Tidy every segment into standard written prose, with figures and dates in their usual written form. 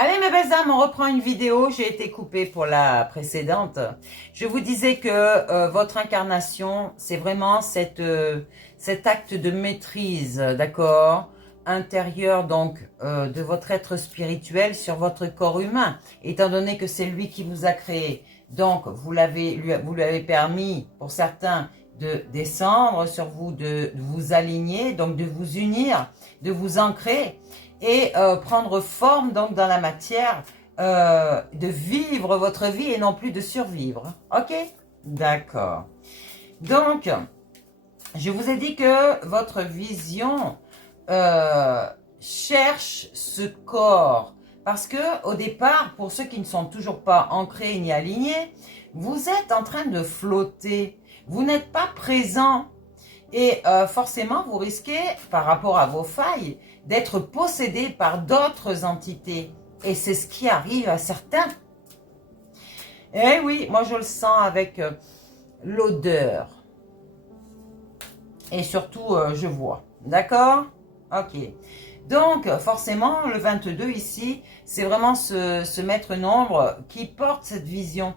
Allez mes belles âmes, on reprend une vidéo, j'ai été coupée pour la précédente. Je vous disais que votre incarnation, c'est vraiment cet acte de maîtrise, d'accord, intérieur donc de votre être spirituel sur votre corps humain, étant donné que c'est lui qui vous a créé. Donc vous lui avez permis, pour certains, de descendre sur vous, de vous aligner, donc de vous unir, de vous ancrer, et prendre forme donc dans la matière, de vivre votre vie et non plus de survivre. Ok? D'accord. Donc, je vous ai dit que votre vision cherche ce corps. Parce que au départ, pour ceux qui ne sont toujours pas ancrés ni alignés, vous êtes en train de flotter. Vous n'êtes pas présent. Et forcément, vous risquez, par rapport à vos failles, d'être possédé par d'autres entités. Et c'est ce qui arrive à certains. Eh oui, moi je le sens avec l'odeur. Et surtout, je vois. D'accord? Ok. Donc, forcément, le 22 ici, c'est vraiment ce maître nombre qui porte cette vision.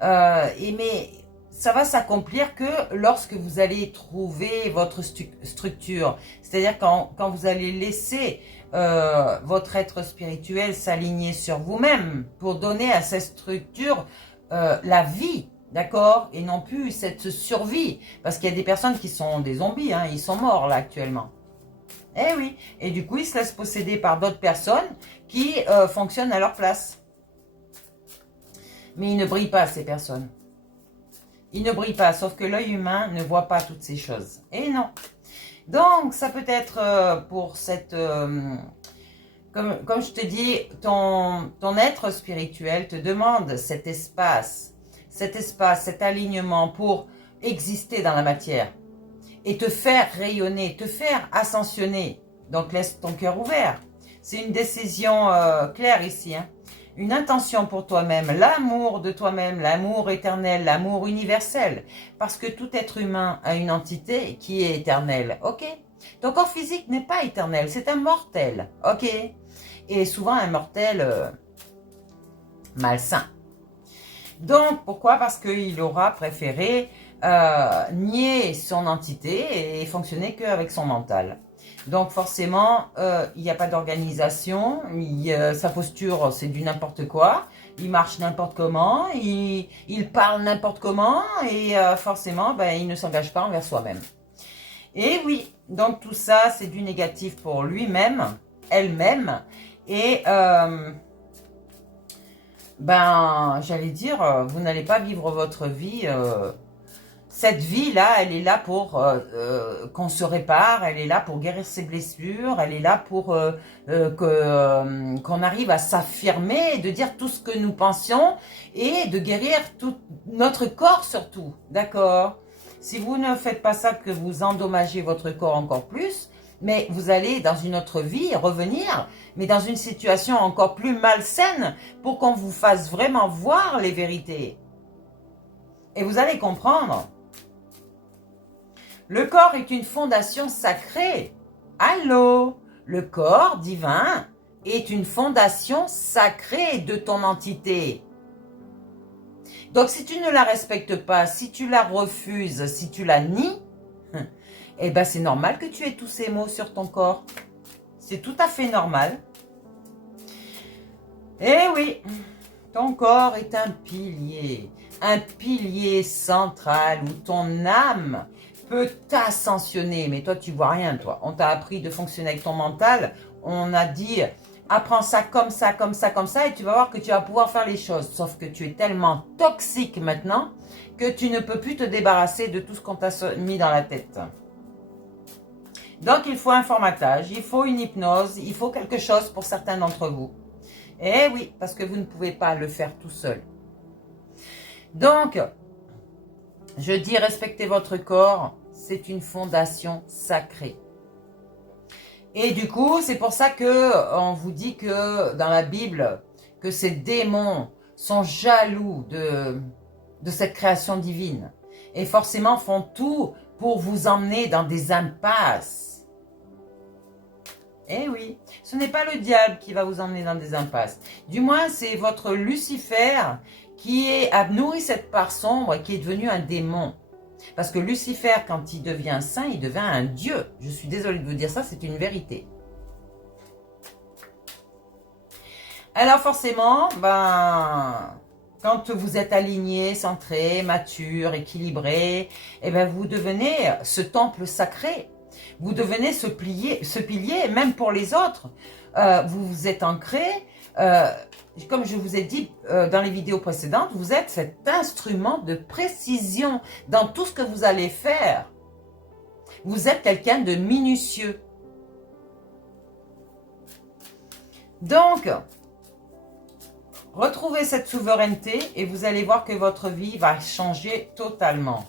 Mais ça va s'accomplir que lorsque vous allez trouver votre structure. C'est-à-dire quand vous allez laisser votre être spirituel s'aligner sur vous-même pour donner à cette structure la vie. D'accord? Et non plus cette survie. Parce qu'il y a des personnes qui sont des zombies, hein, ils sont morts là actuellement. Eh oui. Et du coup, ils se laissent posséder par d'autres personnes qui fonctionnent à leur place. Mais ils ne brillent pas, ces personnes. Ils ne brillent pas, sauf que l'œil humain ne voit pas toutes ces choses. Et non. Donc, ça peut être pour cette... comme je te dis, ton être spirituel te demande cet espace, cet alignement pour exister dans la matière et te faire rayonner, te faire ascensionner. Donc laisse ton cœur ouvert. C'est une décision claire ici, hein. Une intention pour toi-même, l'amour de toi-même, l'amour éternel, l'amour universel. Parce que tout être humain a une entité qui est éternelle, ok? Ton corps physique n'est pas éternel, c'est un mortel, ok? Et souvent un mortel malsain. Donc, pourquoi? Parce qu'il aura préféré nier son entité et fonctionner qu'avec son mental. Donc, forcément, il n'y a pas d'organisation, sa posture, c'est du n'importe quoi, il marche n'importe comment, il parle n'importe comment, et forcément, ben, il ne s'engage pas envers soi-même. Et oui, donc tout ça, c'est du négatif pour lui-même, elle-même, et... ben, j'allais dire, vous n'allez pas vivre votre vie. Cette vie-là, elle est là pour qu'on se répare, elle est là pour guérir ses blessures, elle est là pour qu'on arrive à s'affirmer, de dire tout ce que nous pensions et de guérir tout notre corps surtout, d'accord? Si vous ne faites pas ça, que vous endommagez votre corps encore plus, mais vous allez dans une autre vie revenir, mais dans une situation encore plus malsaine pour qu'on vous fasse vraiment voir les vérités. Et vous allez comprendre. Le corps est une fondation sacrée. Allô? Le corps divin est une fondation sacrée de ton entité. Donc si tu ne la respectes pas, si tu la refuses, si tu la nies, eh ben c'est normal que tu aies tous ces mots sur ton corps. C'est tout à fait normal. Eh oui, ton corps est un pilier central où ton âme peut t'ascensionner. Mais toi, tu vois rien, toi. On t'a appris de fonctionner avec ton mental. On a dit, apprends ça comme ça, comme ça, comme ça, et tu vas voir que tu vas pouvoir faire les choses. Sauf que tu es tellement toxique maintenant que tu ne peux plus te débarrasser de tout ce qu'on t'a mis dans la tête. Donc, il faut un formatage, il faut une hypnose, il faut quelque chose pour certains d'entre vous. Eh oui, parce que vous ne pouvez pas le faire tout seul. Donc, je dis respectez votre corps, c'est une fondation sacrée. Et du coup, c'est pour ça que on vous dit que dans la Bible, que ces démons sont jaloux de cette création divine. Et forcément font tout pour vous emmener dans des impasses. Eh oui, ce n'est pas le diable qui va vous emmener dans des impasses. Du moins, c'est votre Lucifer a nourri cette part sombre et qui est devenu un démon. Parce que Lucifer, quand il devient saint, il devient un dieu. Je suis désolée de vous dire ça, c'est une vérité. Alors forcément, quand vous êtes aligné, centré, mature, équilibré, eh ben vous devenez ce temple sacré. Vous devenez ce pilier, même pour les autres. Vous vous êtes ancré. Comme je vous ai dit dans les vidéos précédentes, vous êtes cet instrument de précision dans tout ce que vous allez faire. Vous êtes quelqu'un de minutieux. Donc, retrouvez cette souveraineté et vous allez voir que votre vie va changer totalement.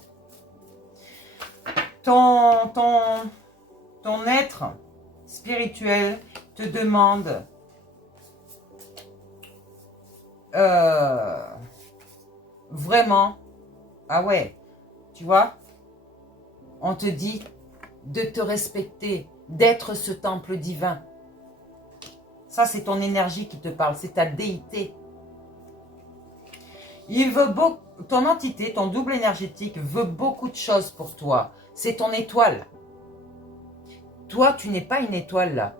Ton être spirituel te demande vraiment, ah ouais, tu vois, on te dit de te respecter, d'être ce temple divin. Ça, c'est ton énergie qui te parle, c'est ta déité. Ton entité, ton double énergétique veut beaucoup de choses pour toi. C'est ton étoile. Toi, tu n'es pas une étoile là.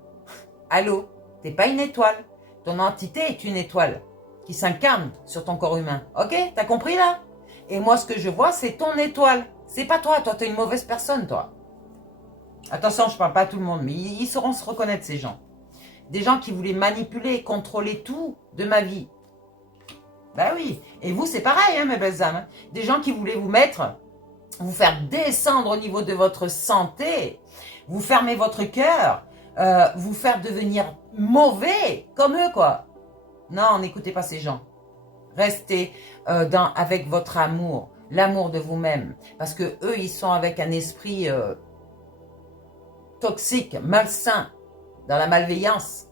Allô, tu n'es pas une étoile. Ton entité est une étoile qui s'incarne sur ton corps humain. Ok, t'as compris là? Et moi, ce que je vois, c'est ton étoile. C'est pas toi. Toi, t'es une mauvaise personne, toi. Attention, je parle pas à tout le monde, mais ils sauront se reconnaître, ces gens. Des gens qui voulaient manipuler, contrôler tout de ma vie. Ben oui. Et vous, c'est pareil, hein, mes belles âmes. Des gens qui voulaient vous faire descendre au niveau de votre santé, vous fermer votre cœur, vous faire devenir mauvais, comme eux, quoi. Non, n'écoutez pas ces gens. Restez avec votre amour, l'amour de vous-même. Parce que eux, ils sont avec un esprit toxique, malsain, dans la malveillance.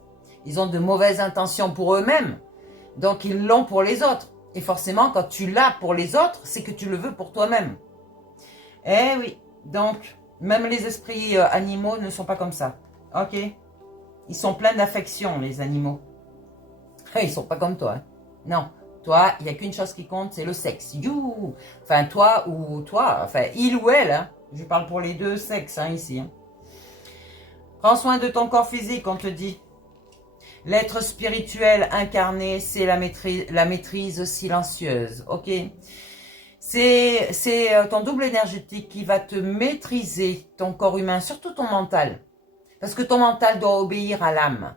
Ils ont de mauvaises intentions pour eux-mêmes. Donc, ils l'ont pour les autres. Et forcément, quand tu l'as pour les autres, c'est que tu le veux pour toi-même. Eh oui. Donc, même les esprits animaux ne sont pas comme ça. Ok? Ils sont pleins d'affection, les animaux. Ils sont pas comme toi. Hein. Non. Toi, il n'y a qu'une chose qui compte, c'est le sexe. You. Enfin, toi ou toi. Enfin, il ou elle. Hein. Je parle pour les deux sexes, hein, ici. Hein. Prends soin de ton corps physique, on te dit. L'être spirituel incarné, c'est la maîtrise silencieuse. Ok? C'est ton double énergétique qui va te maîtriser, ton corps humain, surtout ton mental. Parce que ton mental doit obéir à l'âme,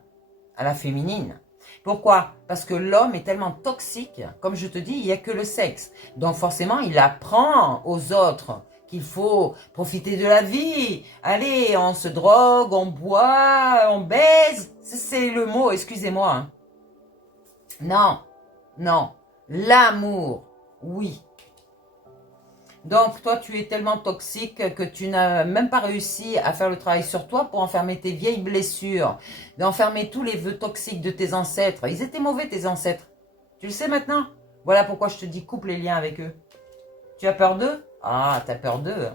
à la féminine. Pourquoi? Parce que l'homme est tellement toxique, comme je te dis, il n'y a que le sexe. Donc forcément, il apprend aux autres qu'il faut profiter de la vie. Allez, on se drogue, on boit, on baise. C'est le mot, excusez-moi. Hein. Non, non. L'amour, oui. Donc, toi, tu es tellement toxique que tu n'as même pas réussi à faire le travail sur toi pour enfermer tes vieilles blessures, d'enfermer tous les vœux toxiques de tes ancêtres. Ils étaient mauvais, tes ancêtres. Tu le sais maintenant? Voilà pourquoi je te dis, coupe les liens avec eux. Tu as peur d'eux? Ah, tu as peur d'eux.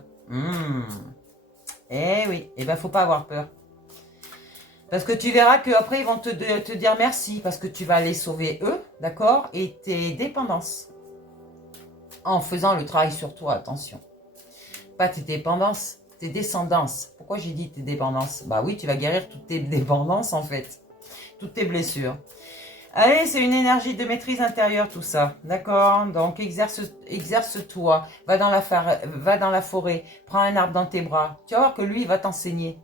Eh oui, eh ben, faut pas avoir peur. Parce que tu verras qu'après, ils vont te dire merci, parce que tu vas aller sauver eux, d'accord? Et tes dépendances. En faisant le travail sur toi, attention. Pas tes dépendances, tes descendances. Pourquoi j'ai dit tes dépendances? Bah oui, tu vas guérir toutes tes dépendances en fait. Toutes tes blessures. Allez, c'est une énergie de maîtrise intérieure tout ça. D'accord? Donc exerce-toi. Va dans la forêt. Prends un arbre dans tes bras. Tu vas voir que lui, il va t'enseigner.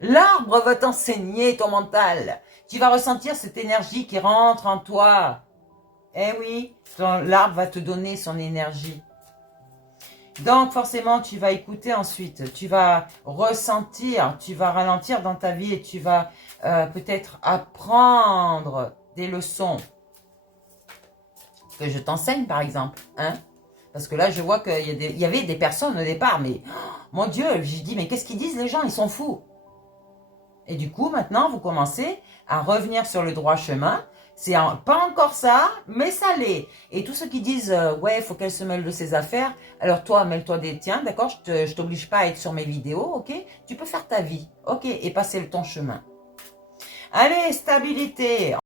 L'arbre va t'enseigner ton mental. Tu vas ressentir cette énergie qui rentre en toi. Eh oui, l'arbre va te donner son énergie. Donc forcément, tu vas écouter ensuite, tu vas ressentir, tu vas ralentir dans ta vie et tu vas peut-être apprendre des leçons que je t'enseigne par exemple. Hein? Parce que là, je vois qu'il y avait des personnes au départ, mais oh, mon Dieu, j'ai dit, mais qu'est-ce qu'ils disent les gens? Ils sont fous. Et du coup, maintenant, vous commencez à revenir sur le droit chemin. C'est pas encore ça, mais ça l'est. Et tous ceux qui disent ouais, il faut qu'elle se mêle de ses affaires. Alors toi, mêle-toi des tiens, d'accord? Je t'oblige pas à être sur mes vidéos, ok? Tu peux faire ta vie, ok? Et passer ton chemin. Allez, stabilité.